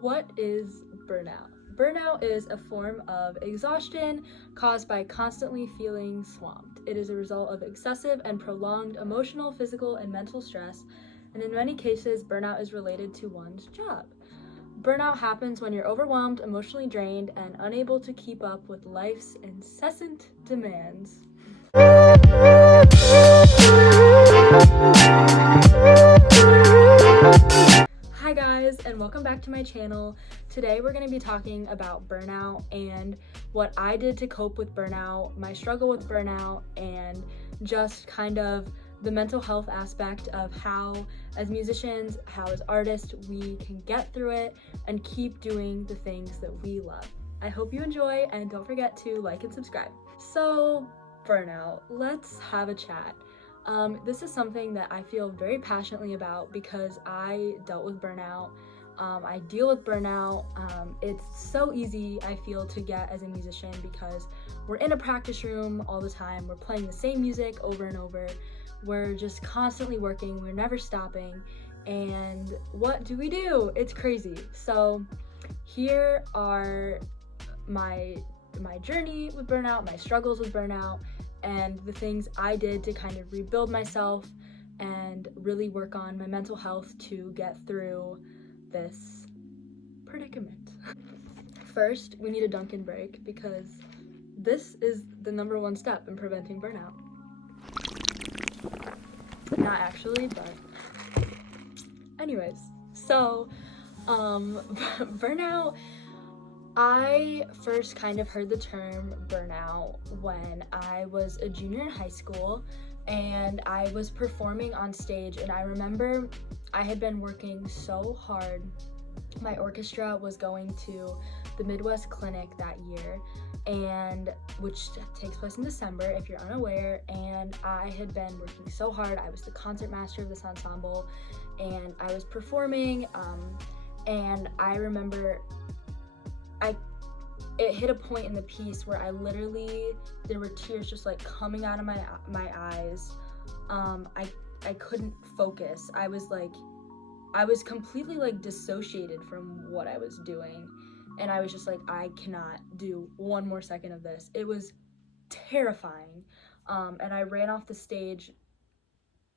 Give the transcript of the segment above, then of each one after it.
What is burnout? Burnout is a form of exhaustion caused by constantly feeling swamped. It is a result of excessive and prolonged emotional, physical, and mental stress, and in many cases, burnout is related to one's job. Burnout happens when you're overwhelmed, emotionally drained, and unable to keep up with life's incessant demands. Hi guys, and welcome back to my channel. Today we're going to be talking about burnout and what I did to cope with burnout, my struggle with burnout, and just kind of the mental health aspect of how as musicians, how as artists, we can get through it and keep doing the things that we love. I hope you enjoy, and don't forget to like and subscribe. So, burnout, let's have a chat. This is something that I feel very passionately about because I dealt with burnout. I deal with burnout. It's so easy, I feel, to get as a musician because we're in a practice room all the time. We're playing the same music over and over. We're just constantly working. We're never stopping. And what do? It's crazy. So here are my journey with burnout, my struggles with burnout, and the things I did to kind of rebuild myself and really work on my mental health to get through this predicament. First, we need a Dunkin' break because this is the number one step in preventing burnout. Not actually, but anyways. So, burnout, I first kind of heard the term burnout when I was a junior in high school and I was performing on stage, and I remember I had been working so hard. My orchestra was going to the Midwest Clinic that year, and which takes place in December if you're unaware, and I had been working so hard. I was the concert master of this ensemble and I was performing, and I remember it hit a point in the piece where there were tears just like coming out of my eyes. I couldn't focus. I was completely like dissociated from what I was doing, and I was just like, I cannot do one more second of this. It was terrifying. And I ran off the stage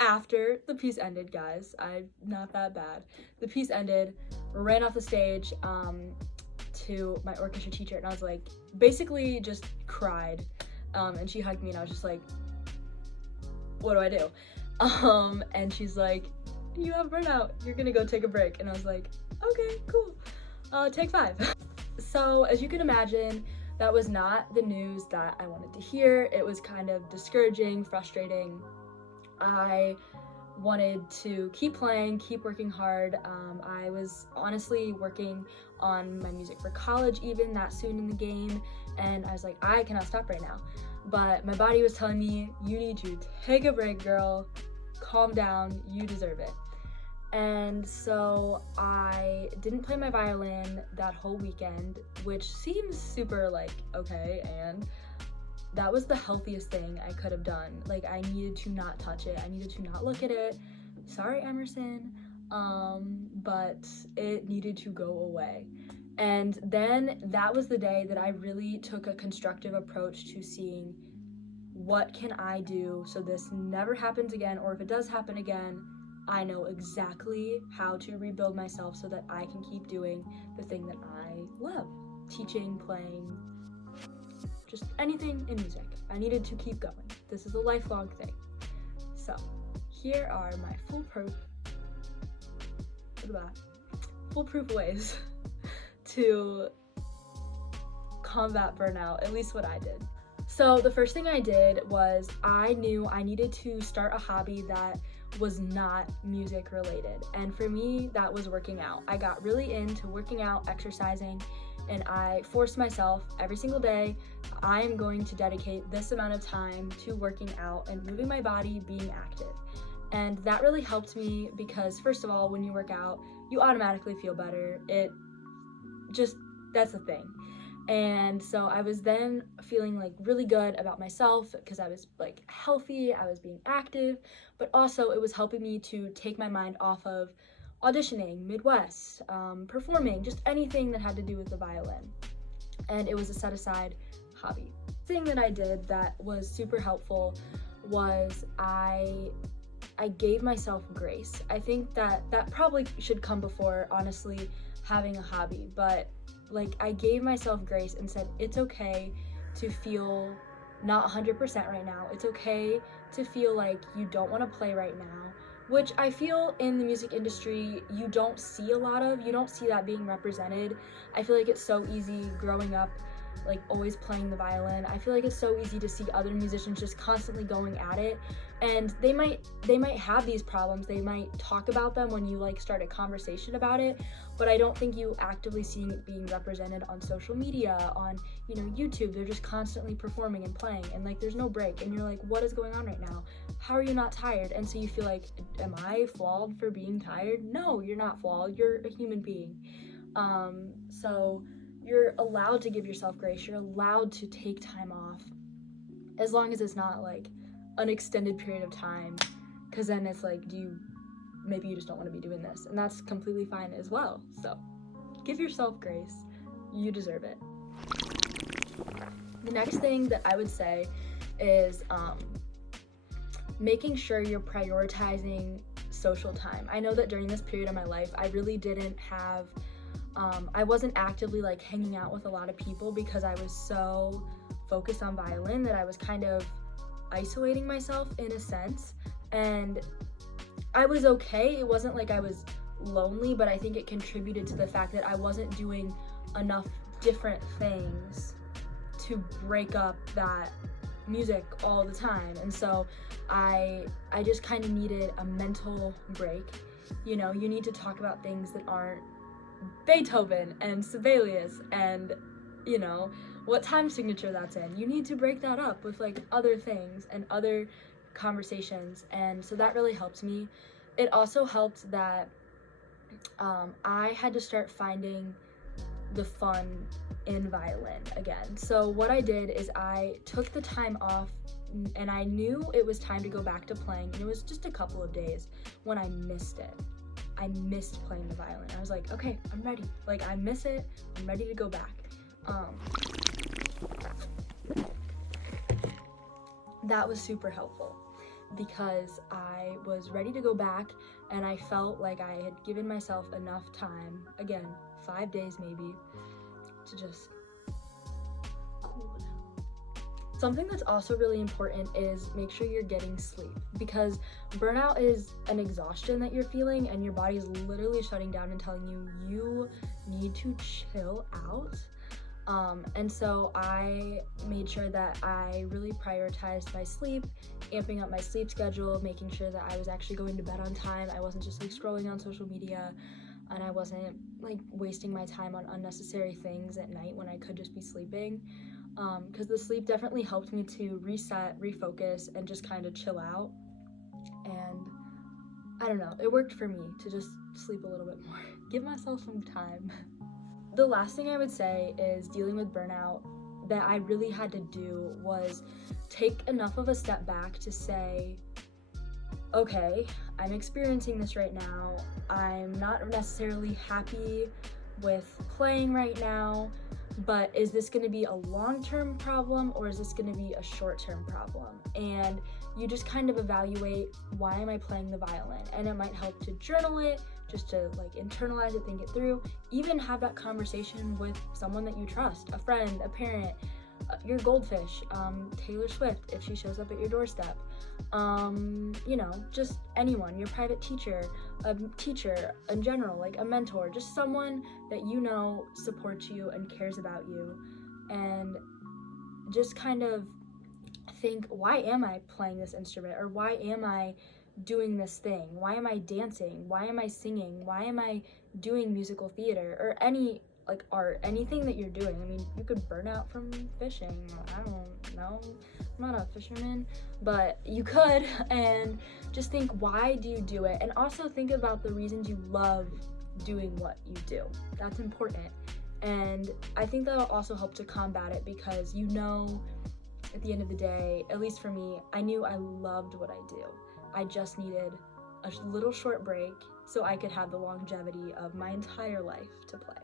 after the piece ended, guys. I'm not that bad. The piece ended, ran off the stage to my orchestra teacher, and I was like, basically just cried, and she hugged me, and I was just like, what do I do? And she's like, you have burnout, you're gonna go take a break. And I was like, okay, cool, take 5. So as you can imagine, that was not the news that I wanted to hear. It was kind of discouraging, frustrating. I wanted to keep playing, keep working hard. I was honestly working on my music for college even that soon in the game, and I was like, I cannot stop right now. But my body was telling me, you need to take a break, girl, calm down, you deserve it. And so I didn't play my violin that whole weekend, which seems super like okay, and that was the healthiest thing I could have done. Like, I needed to not touch it. I needed to not look at it. Sorry, Emerson. But it needed to go away. And then that was the day that I really took a constructive approach to seeing what can I do so this never happens again, or if it does happen again, I know exactly how to rebuild myself so that I can keep doing the thing that I love. Teaching, playing, just anything in music. I needed to keep going. This is a lifelong thing. So here are my foolproof ways to combat burnout, at least what I did. So the first thing I did was I knew I needed to start a hobby that was not music related, and for me that was working out. I got really into working out, exercising, and I forced myself every single day, I am going to dedicate this amount of time to working out and moving my body, being active. And that really helped me because, first of all, when you work out, you automatically feel better. That's the thing. And so I was then feeling like really good about myself because I was like healthy, I was being active, but also it was helping me to take my mind off of auditioning, Midwest, performing, just anything that had to do with the violin. And it was a set aside hobby. Thing that I did that was super helpful was I gave myself grace. I think that probably should come before, honestly, having a hobby, but like I gave myself grace and said, it's okay to feel not 100% right now. It's okay to feel like you don't want to play right now, which I feel in the music industry you don't see a lot of. You don't see that being represented. I feel like it's so easy growing up, like always playing the violin. I feel like it's so easy to see other musicians just constantly going at it, and they might have these problems. They might talk about them when you like start a conversation about it, but I don't think you actively seeing it being represented on social media, on, you know, YouTube. They're just constantly performing and playing, and like there's no break, and you're like, what is going on right now? How are you not tired? And so you feel like, am I flawed for being tired? No, you're not flawed. You're a human being. So you're allowed to give yourself grace. You're allowed to take time off, as long as it's not like an extended period of time, because then it's like, maybe you just don't want to be doing this, and that's completely fine as well. So give yourself grace. You deserve it. The next thing that I would say is making sure you're prioritizing social time. I know that during this period of my life, I really didn't have I wasn't actively like hanging out with a lot of people because I was so focused on violin that I was kind of isolating myself in a sense, and I was okay. It wasn't like I was lonely, but I think it contributed to the fact that I wasn't doing enough different things to break up that music all the time. And so I just kind of needed a mental break. You know, you need to talk about things that aren't Beethoven and Sibelius and, you know, what time signature that's in. You need to break that up with like other things and other conversations, and so that really helped me. It also helped that I had to start finding the fun in violin again. So what I did is I took the time off, and I knew it was time to go back to playing, and it was just a couple of days when I missed it. I missed playing the violin. I was like, okay, I'm ready. Like, I miss it. I'm ready to go back. That was super helpful because I was ready to go back, and I felt like I had given myself enough time, again, 5 days maybe, to just cool it out. Something that's also really important is make sure you're getting sleep, because burnout is an exhaustion that you're feeling, and your body is literally shutting down and telling you you need to chill out. And so I made sure that I really prioritized my sleep, amping up my sleep schedule, making sure that I was actually going to bed on time. I wasn't just like scrolling on social media, and I wasn't like wasting my time on unnecessary things at night when I could just be sleeping. Because the sleep definitely helped me to reset, refocus, and just kind of chill out. And I don't know, it worked for me to just sleep a little bit more, give myself some time. The last thing I would say is dealing with burnout that I really had to do was take enough of a step back to say, okay, I'm experiencing this right now. I'm not necessarily happy with playing right now, but is this going to be a long-term problem or is this going to be a short-term problem? And you just kind of evaluate, why am I playing the violin? And it might help to journal it, just to like internalize it, think it through, even have that conversation with someone that you trust, a friend, a parent, your goldfish, Taylor Swift if she shows up at your doorstep, you know, just anyone, your private teacher, a teacher in general, like a mentor, just someone that you know supports you and cares about you, and just kind of think, why am I playing this instrument, or why am I doing this thing? Why am I dancing? Why am I singing? Why am I doing musical theater or any like art, anything that you're doing? I mean, you could burn out from fishing. I don't know. I'm not a fisherman, but you could. And just think, why do you do it? And also think about the reasons you love doing what you do. That's important. And I think that'll also help to combat it, because you know, at the end of the day, at least for me, I knew I loved what I do. I just needed a little short break so I could have the longevity of my entire life to play.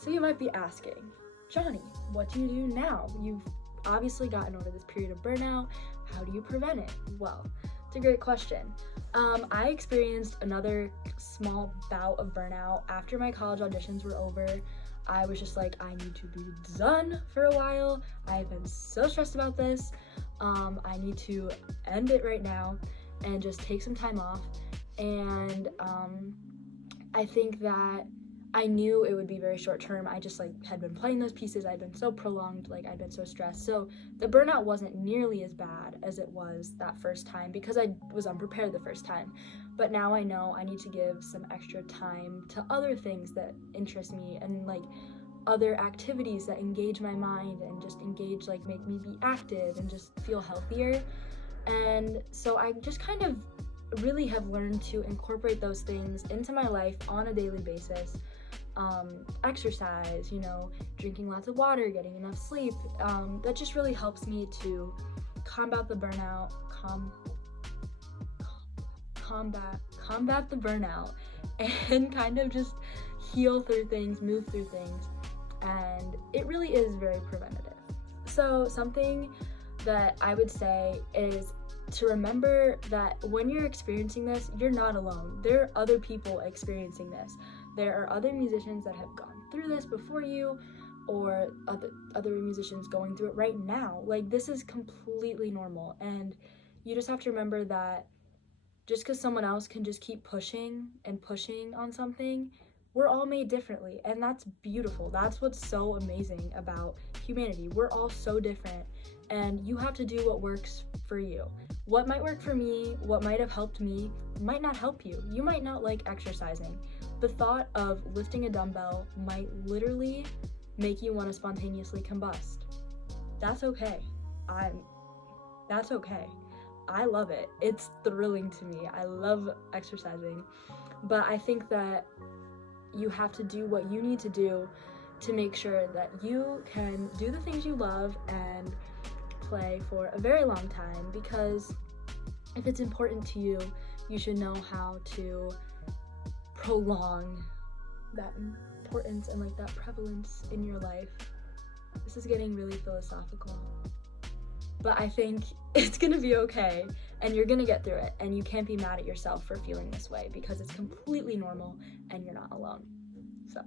So you might be asking, Johnny, what do you do now? You've obviously gotten over this period of burnout. How do you prevent it? Well, it's a great question. I experienced another small bout of burnout after my college auditions were over. I was just like, I need to be done for a while. I've been so stressed about this. I need to end it right now and just take some time off. And I think that I knew it would be very short term. I just had been playing those pieces. I'd been so prolonged, I'd been so stressed. So the burnout wasn't nearly as bad as it was that first time because I was unprepared the first time. But now I know I need to give some extra time to other things that interest me and other activities that engage my mind and just make me be active and just feel healthier. And so I just kind of really have learned to incorporate those things into my life on a daily basis. Exercise, drinking lots of water, getting enough sleep. That just really helps me to combat the burnout, combat the burnout, and kind of just heal through things, move through things, and it really is very preventative. So something that I would say is to remember that when you're experiencing this, you're not alone. There are other people experiencing this. There are other musicians that have gone through this before you, or other musicians going through it right now. This is completely normal, and you just have to remember that just because someone else can just keep pushing and pushing on something, we're all made differently, and that's beautiful. That's what's so amazing about humanity. We're all so different, and you have to do what works for you. What might work for me, what might have helped me, might not help you. You might not like exercising. The thought of lifting a dumbbell might literally make you want to spontaneously combust. That's okay. That's okay. I love it. It's thrilling to me. I love exercising. But I think that you have to do what you need to do to make sure that you can do the things you love and play for a very long time, because if it's important to you, you should know how to prolong that importance and that prevalence in your life. This is getting really philosophical, but I think it's gonna be okay, and you're gonna get through it, and you can't be mad at yourself for feeling this way because it's completely normal and you're not alone. So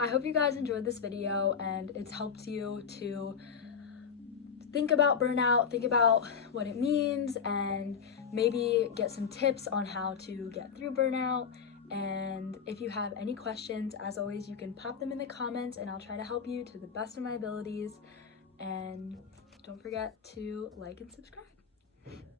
I hope you guys enjoyed this video and it's helped you to think about burnout, think about what it means, and maybe get some tips on how to get through burnout. And if you have any questions, as always, you can pop them in the comments and I'll try to help you to the best of my abilities. And don't forget to like and subscribe.